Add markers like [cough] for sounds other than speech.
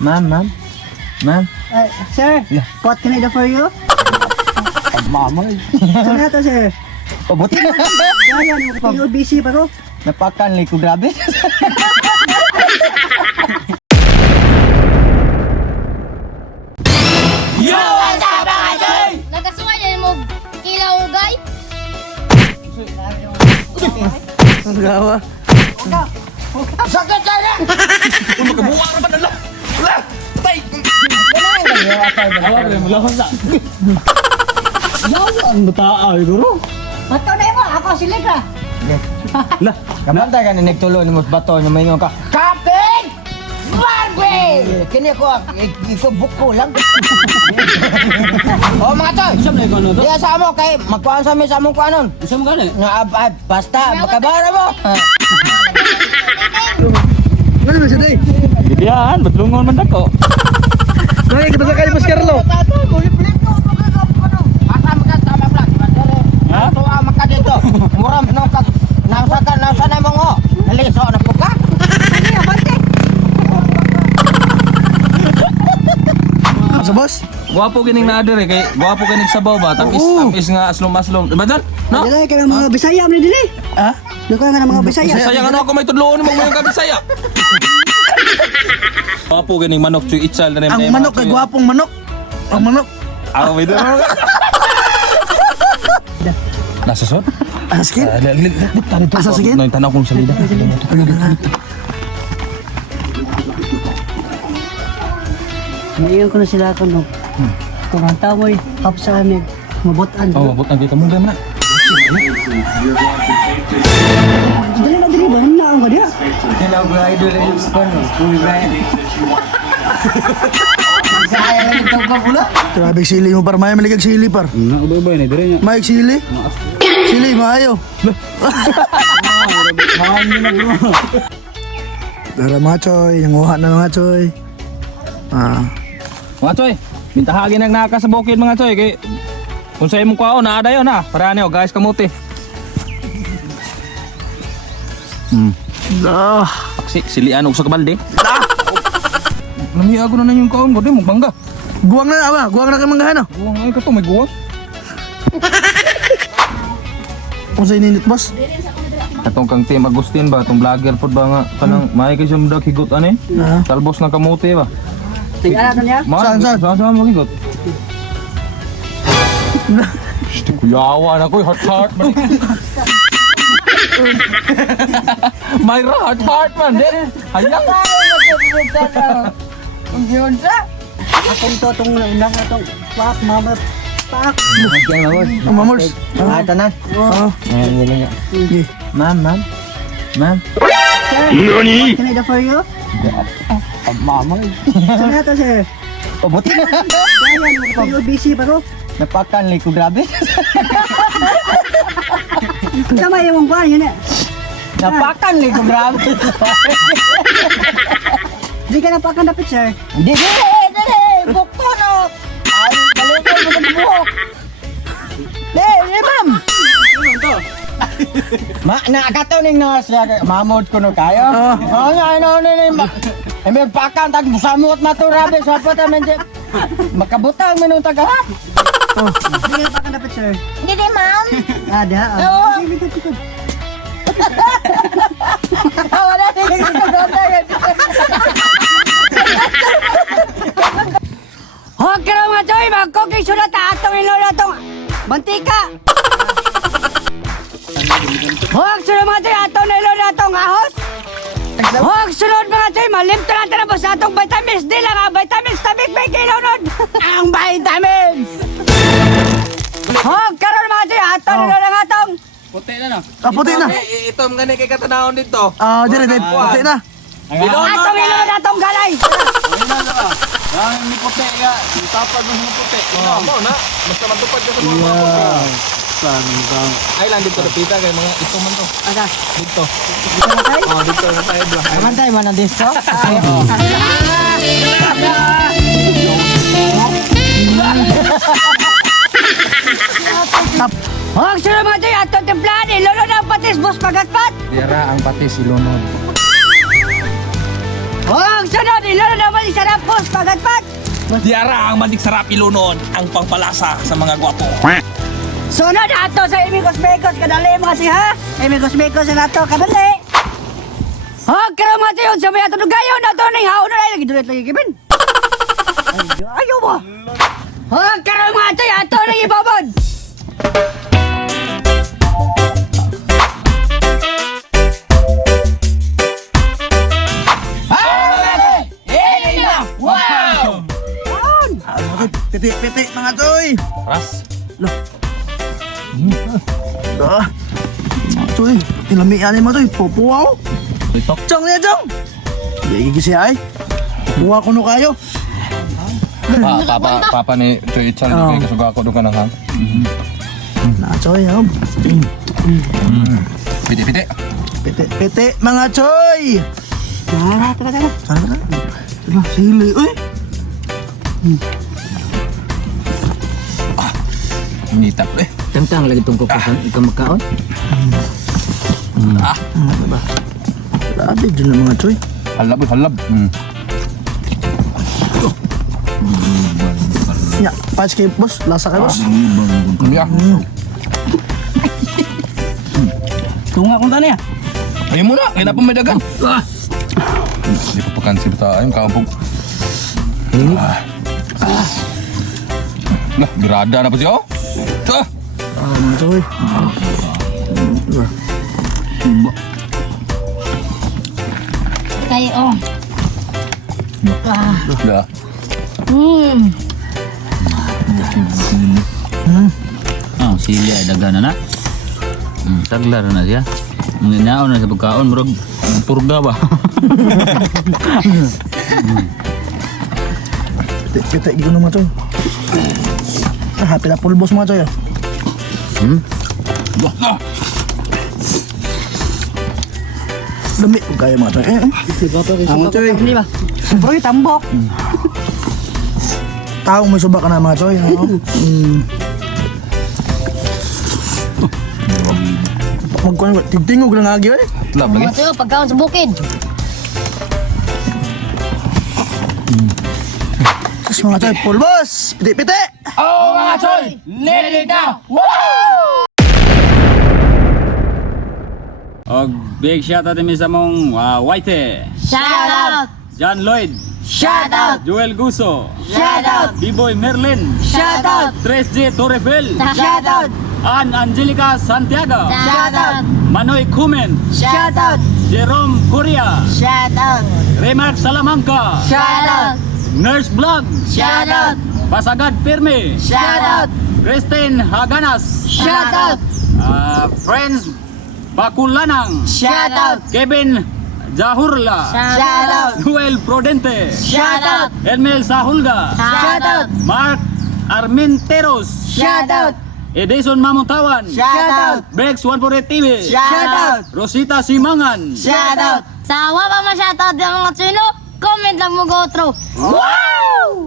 Ma'am, ma'am. Ma'am. Uh, sir, Yeah. what can I do for you? Mama. Ito na to, sir. [laughs] Pabuti na. Yan, yan. Yung busy pa ko. Napakan ko grabe. [laughs] Nagasuwa niya mo kilaw ugay. Ang gawa. Sakit ka na! Makabuwa naman ala. Ala. Tay. Bato na mo, ako sila ka. Kamantay ka na nagtulo ni Mus Bato na may ka. Captain! Barbie! Kini ko, iko buko lang. oh mga toy! Diya sa amo kay magkuhan sa amin sa among kuanon. Isa mo gani? Nga ab ab basta makabara mo. Ano ba siya, day? Yan, batlungon man dako. [laughs] Ay, kita kayo mas Carlo. Asa maka tama pala. Ha? Tuwa maka dito. Muram no ka. Nasa ka nasa na mo ngo. Naliso na po ka. Sa boss? Gwapo gining na adere kay gwapo gining sabaw ba tapis tapis nga aslom-aslom. Ba dyan? No? Dala ka ng mga Bisaya mo dili. Ha? Dala ka ng mga Bisaya. Sayang ano ako may tudloon mo yung kabisaya. [laughs] Gwapo gining manok chuy itsal na rin. Ang manok kay gwapong manok. Ang manok. Ako may doon. [laughs] Nasa son? Askin. Asa sige? No, tanaw kong salida. Ngayon ko na sila ako no. Kung ang tamoy, hapsaan eh. Mabutan. Oh, mabot ang kita mo na. Dali na dili ba? Huna ang kanya. Hello bro, idol yung kono. Kuy Brian. Sayang ni tong ka pula. Grabe sili mo par. May maligag sili par. Na ubay ni dire nya. May sili. Sili maayo. Dara mga choy, yung uha na mga choy. Ah, Mga choy, bintahagi nang naka sa bukid mga choy kay kung sa imong kwao na dayon ha. Para niyo guys kamuti. Hmm. ah, Aksi, silian og sa kabalde. Nami ako na yung kaon ko, di mo bangga. guwang na ba? Guwang na kay manggahan oh. Buwang ay ka to, may guwang. Kung sa ininit boss. Atong kang Team Agustin ba, atong vlogger pod ba nga kanang may kay siya mudag higot ani. Ah. Talbos ng kamote ba. Tingnan natin niya. Saan, saan? Saan saan mo higot? Shit, kuyawa na ko, heart heart man. May heart heart man, di. Hayang. Akong to tong unang atong pak mama pak. Okay, mamod. Ang mamors. Ah, tanan. Ah, Ayan, yun nga. Ma'am, ma'am. Ma'am. Sir, what can I do for you? Mama. Ito na to, sir. Pabuti na. Yan. Yung busy pa ko. Napakan ko grabe. [laughs] Tama yung kuhan, yun eh. Napakan ko grabe. Di ka napakan dapat, sir. Di, di, di, bukto no. Ay, balikan mo sa buhok. Di, di, ma'am. Ma, nakataw ning na siya, mamod ko no kayo. Oo nga, ano, ano, ano. Eh, may pakan, tag, samot maturabe, sa pa tayo, medyo. Makabutang, minong taga. Di ka dapat, sir. Hindi di ma'am. Ah, da. Oo. Sige, sige, sige. Wala, hindi ko Huwag ka na mga choy, magkooking sunod na atong ilo na itong mantika. Huwag sunod mga choy, atong ilo na itong ahos. Huwag sunod mga choy, malimto natin na po sa atong vitamins. Di lang ang vitamins, tabik may kilo nun. Ang vitamins! Huwag karon mga choy, atong ilo na atong. Puti na no. Ah, puti na. Ito ang ganay kay katanawon dito. Ah, dire, dire, puti na. Atong ilo na atong galay. [laughs] Ah, ni puti nga, tapad mo ng puti. Oh. Mo na, basta matupad ka sa mga puti. Sandang. Ay lang dito napita kay mga ito man to. Ada. Dito. Oh, dito na tayo. Naman tayo man ang disco. Ang patis, boss pagatpat. Tira ang pati si Lunod. Huwag sunod, ilunod naman sa rapos, pagatpat. Diara ang mandik sarap ilunod ang pangpalasa sa mga gwapo. Sunod ato sa imikos-mikos, kadali mga si ha? Imikos-mikos na ato, kadali. Huwag ka naman tayo sa may ato gayon na ito ning haon na lagi dulit lagi kibin. Ayaw, mo. Huwag ka naman tayo ato ning ibabod. [laughs] Ah. Mga choy, tilamian ni mga choy. Pupuaw. Tok. Chong niya, chong. Hindi ay. Puwa ko no kayo. Pa, papa, papa ni Choy Ichal, Oo. kay kasuga ko doon ka na ha. Na choy, ha. Piti, piti. Piti, piti, mga choy. Tara, tara, tara. Tara, tara. Tara, sili. Uy. Nitap eh. Tentang lagi tungkol kasan ikaw magkaon. Ano ba? Grabe dyan ang mga choy. Halab, halab. Hmm. Ya, pas kay boss. Lasa kay boss. Yeah. Tunga kung tani ah. Ayun muna, kaya pa may dagan. Hindi pa pakansi ba tayo. Ah. Lah, gerada na pa siya. oh. Ah. Ah, mga choy. Kayo, oh. Dah. Hmm. Oh, sili ay dagan na na. Hmm, taglar na siya. Nginaon na sa pagkaon, murag purga ba? Piti, piti, gino mga. Ah, happy na pulbos mga choy. Ah. Ah. Dami ko kayo mga. Eh. Ang choy. Hindi ba? Bro, tambok. Taong may subak ka na mga ano? Mm. Magkuhan, tigtingog lang agi eh. Lab lagi. Mga sa'yo, pagkaon sa bukid. Sus mga choy, pulbos! Piti-piti! Oh mga choy! Let it down! Og big shout out mi sa mong uh, White, Shout out! John Lloyd, Shout out! Joel Guso, Shout out! B-Boy Merlin, Shout out! 3J Torrefel, Shout out! Ann Angelica Santiago, Shout out! Manoy Kumen, Shout out! Jerome Coria, Shout out! Remark Salamanca, Shout out! Nurse Vlog, Shout out! Pasagad Pirme, Shout out! Christine Haganas, Shout out! uh, Friends Bakulanang, Shout out! Kevin Jahurla, Shout out! Joel Prodente, Shout out! Elmel Sahulga, Shout out! Mark Armenteros, Shout out! Edison Mamuntawan, Shout out! Bex 148 TV, Shout out! Rosita Simangan, Shout out! Sa awa pa ma-shoutout yung mga sino, Comment lang mo, Gotro. Wow!